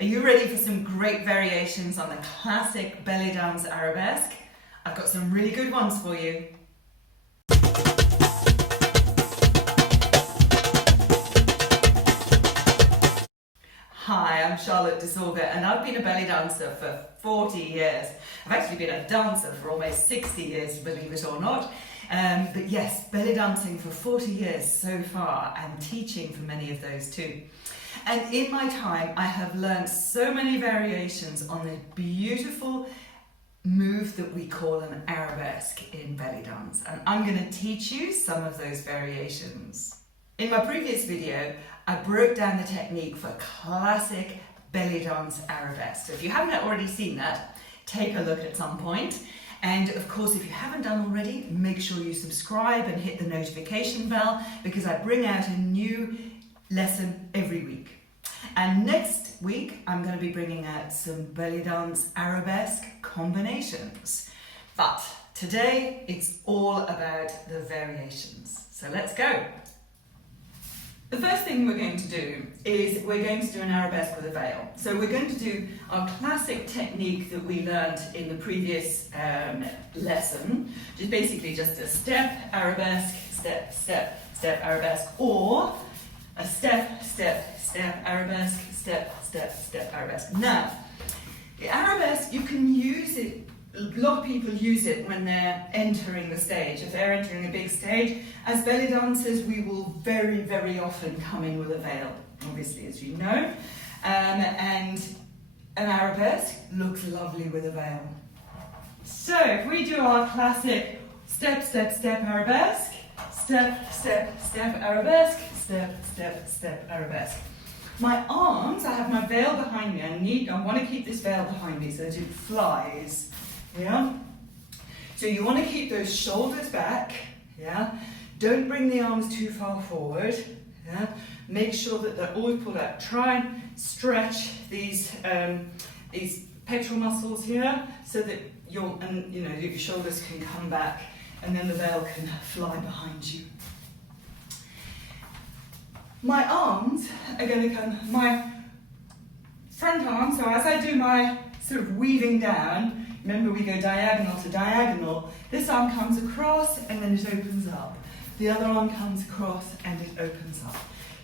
Are you ready for some great variations on the classic belly dance arabesque? I've got some really good ones for you. Hi, I'm Charlotte Desorgher and I've been a belly dancer for 40 years. I've actually been a dancer for almost 60 years, believe it or not. But yes, belly dancing for 40 years so far and teaching for many of those too. And in my time, I have learned so many variations on the beautiful move that we call an arabesque in belly dance. And I'm going to teach you some of those variations. In my previous video, I broke down the technique for classic belly dance arabesque. So if you haven't already seen that, take a look at some point. And of course, if you haven't done already, make sure you subscribe and hit the notification bell because I bring out a new lesson every week. And next week, I'm going to be bringing out some belly dance arabesque combinations. But today, it's all about the variations. So let's go. The first thing we're going to do is we're going to do an arabesque with a veil. So we're going to do our classic technique that we learned in the previous lesson, which is basically just a step, arabesque, step, step, step, arabesque, or a step, step, step, arabesque, step, step, step, arabesque. Now, the arabesque, you can use it, a lot of people use it when they're entering the stage. If they're entering a big stage, as belly dancers, we will very, very often come in with a veil, obviously, as you know. And an arabesque looks lovely with a veil. So if we do our classic step, step, step, arabesque, step, step, step, arabesque, step, step, step, arabesque. My arms, I have my veil behind me. I want to keep this veil behind me so that it flies. Yeah? So you want to keep those shoulders back. Yeah? Don't bring the arms too far forward. Yeah? Make sure that they're always pulled out. Try and stretch these pectoral muscles here so that your shoulders can come back and then the veil can fly behind you. My arms are going to come, my front arm, so as I do my sort of weaving down, remember we go diagonal to diagonal, this arm comes across and then it opens up. The other arm comes across and it opens up.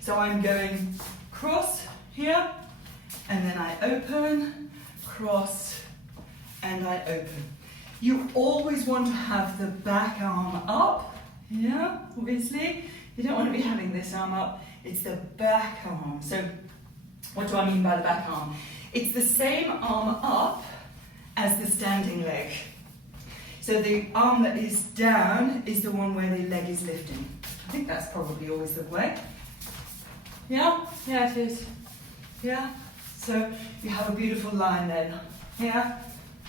So I'm going cross here, and then I open, cross, and I open. You always want to have the back arm up, yeah, obviously. You don't want to be having this arm up. It's the back arm. So what do I mean by the back arm? It's the same arm up as the standing leg. So the arm that is down is the one where the leg is lifting. I think that's probably always the way. Yeah? Yeah, it is. Yeah? So you have a beautiful line then. Yeah?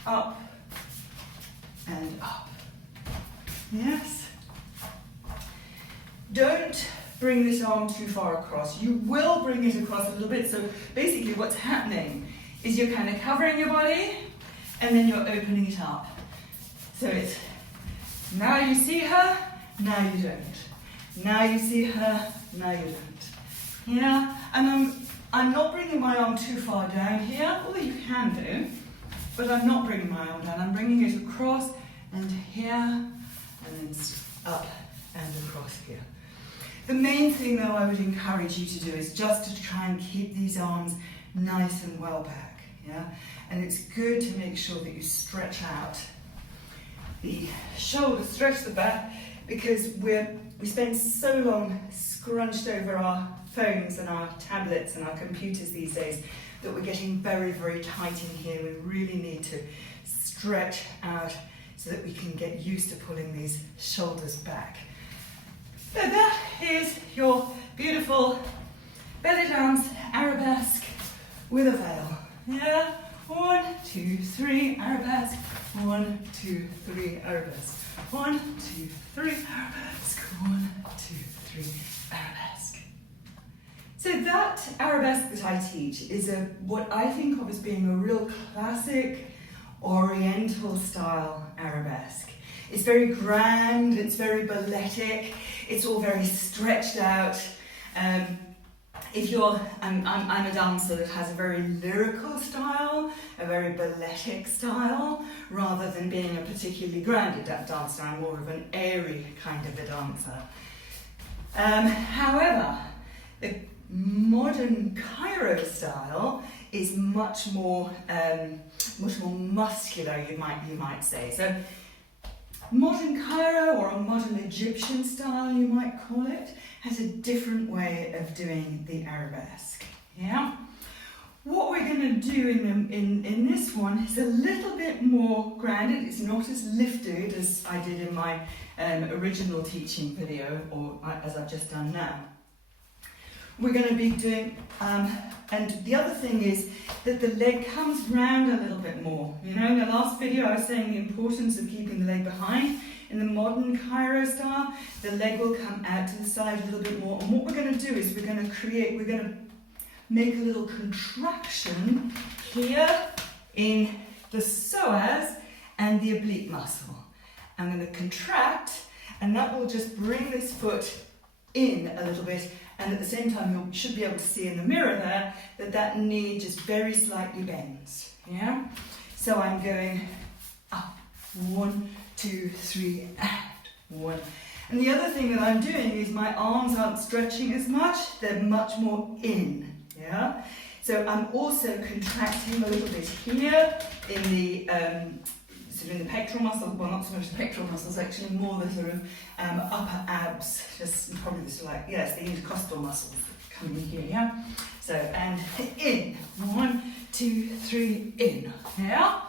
Up and up. Yes? Don't bring this arm too far across. You will bring it across a little bit. So basically what's happening is you're kind of covering your body and then you're opening it up. So it's, now you see her, now you don't. Now you see her, now you don't. Yeah, and I'm not bringing my arm too far down here, although you can do, but I'm not bringing my arm down. I'm bringing it across and here, and then up and across here. The main thing though I would encourage you to do is just to try and keep these arms nice and well back, yeah? And it's good to make sure that you stretch out the shoulders, stretch the back, because we spend so long scrunched over our phones and our tablets and our computers these days that we're getting very, very tight in here. We really need to stretch out so that we can get used to pulling these shoulders back. So that is your beautiful belly dance arabesque with a veil. Yeah? 1, 2, 3, arabesque. 1, 2, 3, arabesque. 1, 2, 3, arabesque. 1, 2, 3, arabesque. So that arabesque that I teach is what I think of as being a real classic Oriental style arabesque. It's very grand, it's very balletic, it's all very stretched out. I'm a dancer that has a very lyrical style, a very balletic style, rather than being a particularly grounded dancer. I'm more of an airy kind of a dancer. However, the modern Cairo style is much more muscular, you might say. So, modern Cairo, or a modern Egyptian style, you might call it, has a different way of doing the arabesque. Yeah. What we're going to do in this one is a little bit more grounded. It's not as lifted as I did in my original teaching video, or as I've just done now. We're going to be doing, and the other thing is that the leg comes round a little bit more. You know, in the last video I was saying the importance of keeping the leg behind. In the modern Cairo style, the leg will come out to the side a little bit more. And what we're going to do is we're going to make a little contraction here in the psoas and the oblique muscle. I'm going to contract, and that will just bring this foot in a little bit. And at the same time, you should be able to see in the mirror there that knee just very slightly bends. Yeah? So I'm going up, 1, 2, 3, and 1. And the other thing that I'm doing is my arms aren't stretching as much, they're much more in. Yeah? So I'm also contracting a little bit here in the in the pectoral muscle, well, not so much the pectoral muscles, actually more the sort of upper abs, just probably this like, yes, the intercostal muscles coming in here, yeah? So, and in, 1, 2, 3, in, yeah?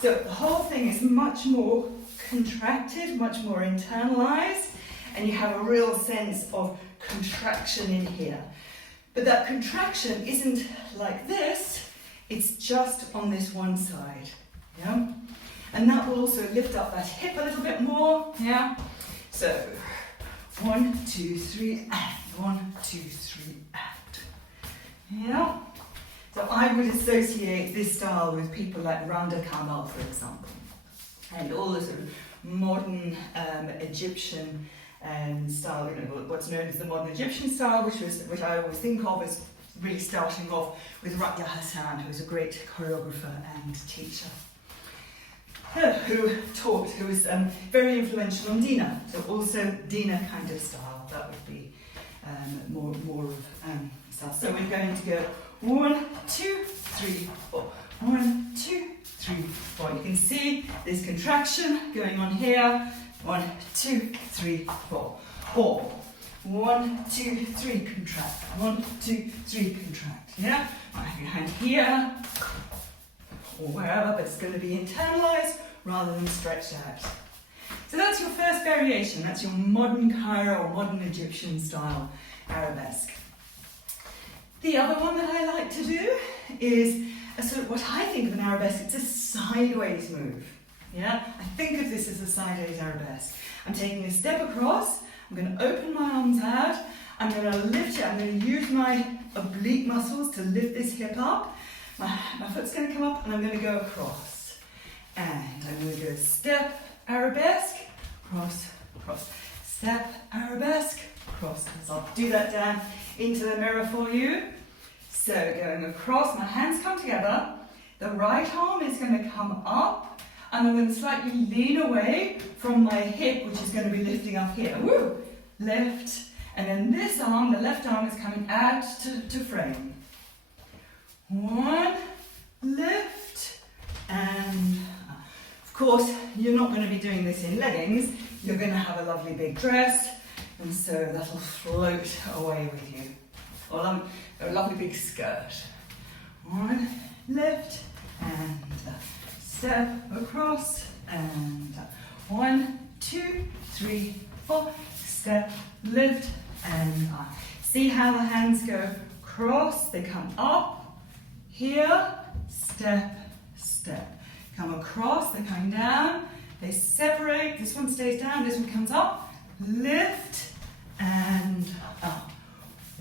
So the whole thing is much more contracted, much more internalized, and you have a real sense of contraction in here. But that contraction isn't like this, it's just on this one side, yeah? And that will also lift up that hip a little bit more, yeah? So, 1, 2, 3, and 1, 2, 3, and. Yeah? So I would associate this style with people like Randa Kamal, for example. And all the sort of modern Egyptian style, you know, what's known as the modern Egyptian style, which I always think of as really starting off with Ratya Hassan, who was a great choreographer and teacher. Who was very influential on Dina, so also Dina kind of style, that would be more of style. So we're going to go 1, 2, 3, 4, 1, 2, 3, 4. You can see this contraction going on here, 1, 2, 3, 4, or 1, 2, 3, contract, 1, 2, 3, contract, yeah? I have your hand here, or wherever, but it's going to be internalized rather than stretched out. So that's your first variation, that's your modern Cairo or modern Egyptian style arabesque. The other one that I like to do is a sort of what I think of an arabesque, it's a sideways move. Yeah, I think of this as a sideways arabesque. I'm taking a step across, I'm going to open my arms out, I'm going to lift it, I'm going to use my oblique muscles to lift this hip up. My foot's going to come up and I'm going to go across. And I'm going to go step, arabesque, cross, cross, step, arabesque, cross. So I'll do that down into the mirror for you. So going across, my hands come together, the right arm is going to come up, and I'm going to slightly lean away from my hip, which is going to be lifting up here. Woo! Lift, and then this arm, the left arm, is coming out to frame. 1, lift, and of course, you're not going to be doing this in leggings, you're going to have a lovely big dress, and so that'll float away with you. Or a lovely big skirt. 1, lift, and step across, and 1, 2, 3, 4, step, lift, and see how the hands go cross, they come up, here, step, step. Come across, they're coming down, they separate, this one stays down, this one comes up, lift, and up.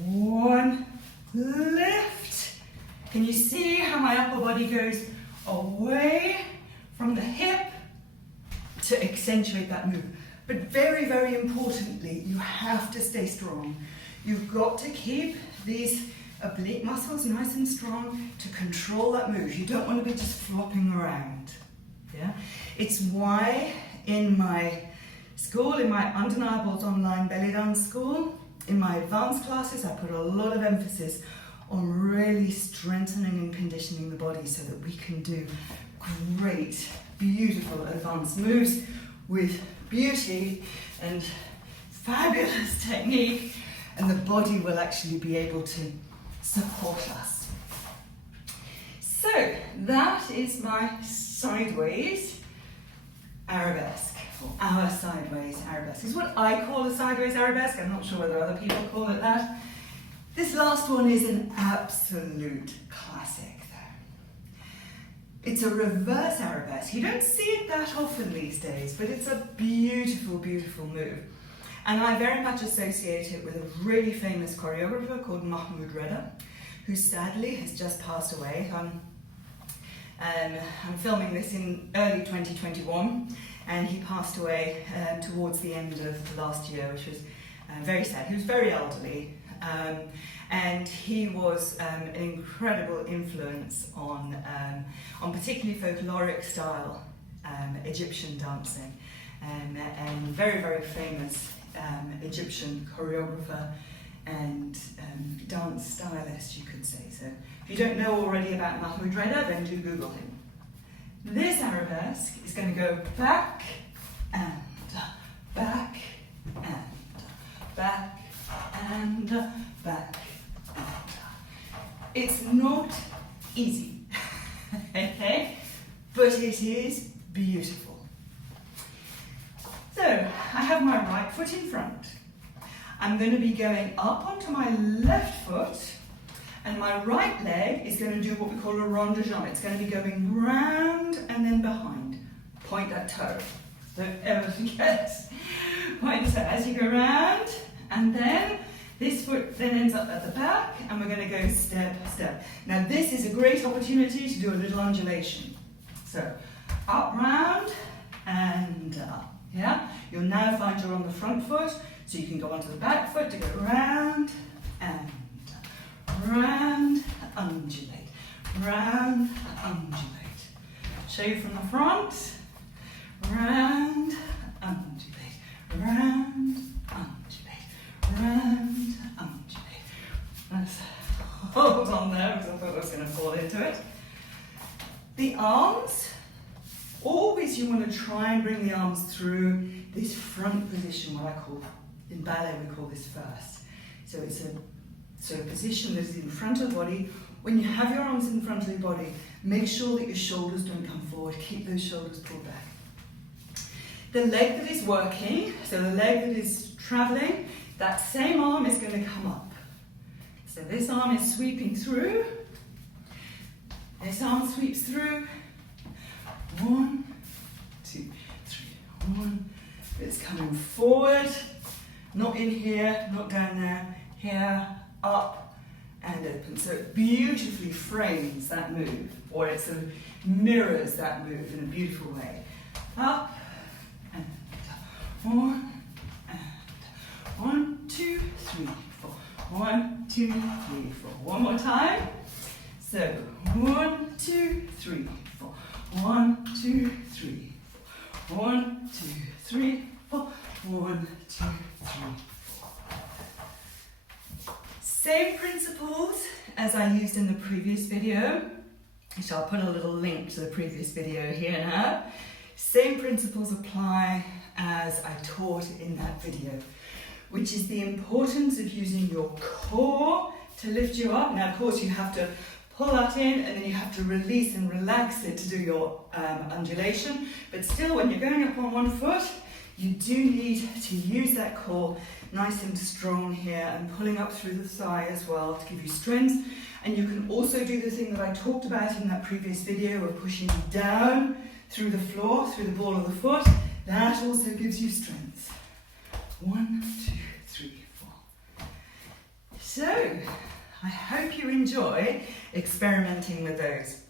1, lift. Can you see how my upper body goes away from the hip to accentuate that move? But very, very importantly, you have to stay strong. You've got to keep these oblique muscles nice and strong to control that move. You don't want to be just flopping around. Yeah? It's why in my school, in my Undeniables online belly dance school, in my advanced classes, I put a lot of emphasis on really strengthening and conditioning the body so that we can do great, beautiful advanced moves with beauty and fabulous technique, and the body will actually be able to support us. So that is my sideways arabesque, or our sideways arabesque. It's what I call a sideways arabesque. I'm not sure whether other people call it that. This last one is an absolute classic though. It's a reverse arabesque. You don't see it that often these days, but it's a beautiful, beautiful move. And I very much associate it with a really famous choreographer called Mahmoud Reda, who sadly has just passed away. I'm filming this in early 2021, and he passed away towards the end of last year, which was very sad. He was very elderly, and he was an incredible influence on particularly folkloric style Egyptian dancing, and very, very famous Egyptian choreographer and dance stylist, you could say. So if you don't know already about Mahmoud Reda, then do Google him. This arabesque is going to go back and back and back and back and. It's not easy, okay, but it is beautiful. So I have my right foot in front. I'm going to be going up onto my left foot, and my right leg is going to do what we call a rond de jambe. It's going to be going round and then behind. Point that toe. Don't ever forget. Point the toe as you go round, and then this foot then ends up at the back, and we're going to go step, step. Now this is a great opportunity to do a little undulation. So up, round, and up. Yeah? You'll now find you're on the front foot, so you can go onto the back foot to go round and round, undulate, round, undulate. Show you from the front, round, undulate, round, undulate, round, undulate. Let's hold on there because I thought I was going to fall into it. The arms. Always you want to try and bring the arms through this front position, what I call, in ballet we call this first. So it's a sort of position that is in front of the body. When you have your arms in front of your body, make sure that your shoulders don't come forward. Keep those shoulders pulled back. The leg that is working, so the leg that is traveling, that same arm is going to come up. So this arm is sweeping through. This arm sweeps through. 1, 2, 3, 1. It's coming forward, not in here, not down there, here, up and open. So it beautifully frames that move, or it sort of mirrors that move in a beautiful way. Up and up. 1 and 1, 2, 3, 4. 1, 2, 3, 4. One more time. So 1, 2, 3, 4. 1, 2, 3, 4. 1, 2, 3, 4. 1, 2, 3, 4. Same principles as I used in the previous video, which I'll put a little link to the previous video here now. Same principles apply as I taught in that video, which is the importance of using your core to lift you up. Now, of course, you have to pull that in, and then you have to release and relax it to do your undulation. But still, when you're going up on one foot, you do need to use that core nice and strong here, and pulling up through the thigh as well to give you strength. And you can also do the thing that I talked about in that previous video of pushing down through the floor, through the ball of the foot. That also gives you strength. 1, 2, 3, 4. So, I hope you enjoy experimenting with those,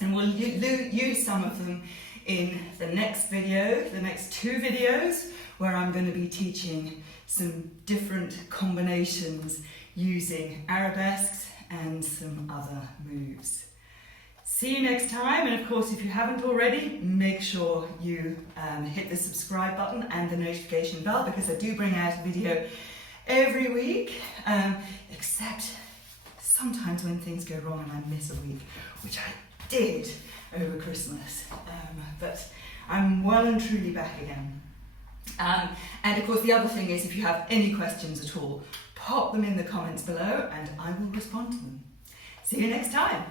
and we'll use some of them in the next video, the next 2 videos, where I'm going to be teaching some different combinations using arabesques and some other moves. See you next time, and of course if you haven't already, make sure you hit the subscribe button and the notification bell, because I do bring out a video every week, except sometimes when things go wrong and I miss a week, which I did over Christmas, but I'm well and truly back again. And of course the other thing is, if you have any questions at all, pop them in the comments below and I will respond to them. See you next time.